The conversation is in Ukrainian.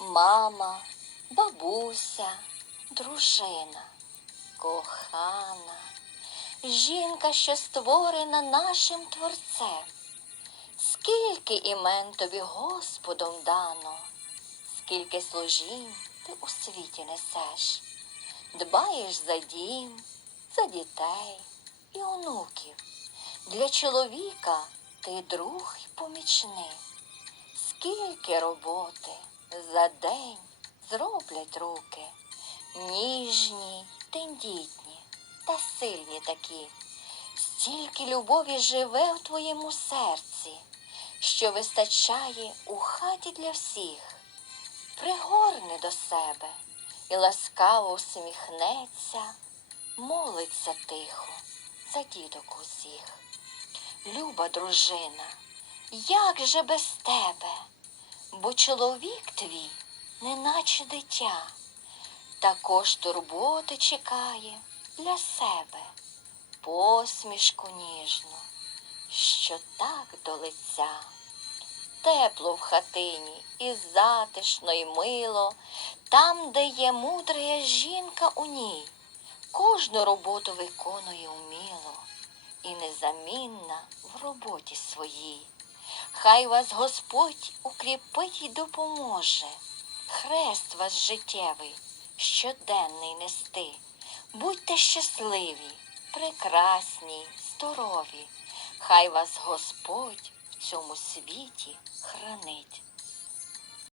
мама, бабуся, дружина, кохана, жінка, що створена нашим Творцем. Скільки імен тобі Господом дано, скільки служінь ти у світі несеш, дбаєш за дім, за дітей і онуків. Для чоловіка ти друг і помічник. Скільки роботи за день зроблять руки, ніжні, тендітні та сильні такі. Стільки любові живе в твоєму серці, що вистачає у хаті для всіх. Пригорне до себе і ласкаво усміхнеться, молиться тихо за діток усіх. Люба дружина, як же без тебе? Бо чоловік твій, неначе дитя, також турботи чекає для себе, посмішку ніжну, що так до лиця. Тепло в хатині і затишно, і мило, там, де є мудра жінка у ній, кожну роботу виконує уміло і незамінна в роботі своїй. Хай вас Господь укріпить і допоможе, хрест вас життєвий, щоденний нести. Будьте щасливі, прекрасні, здорові, хай вас Господь в цьому світі хранить.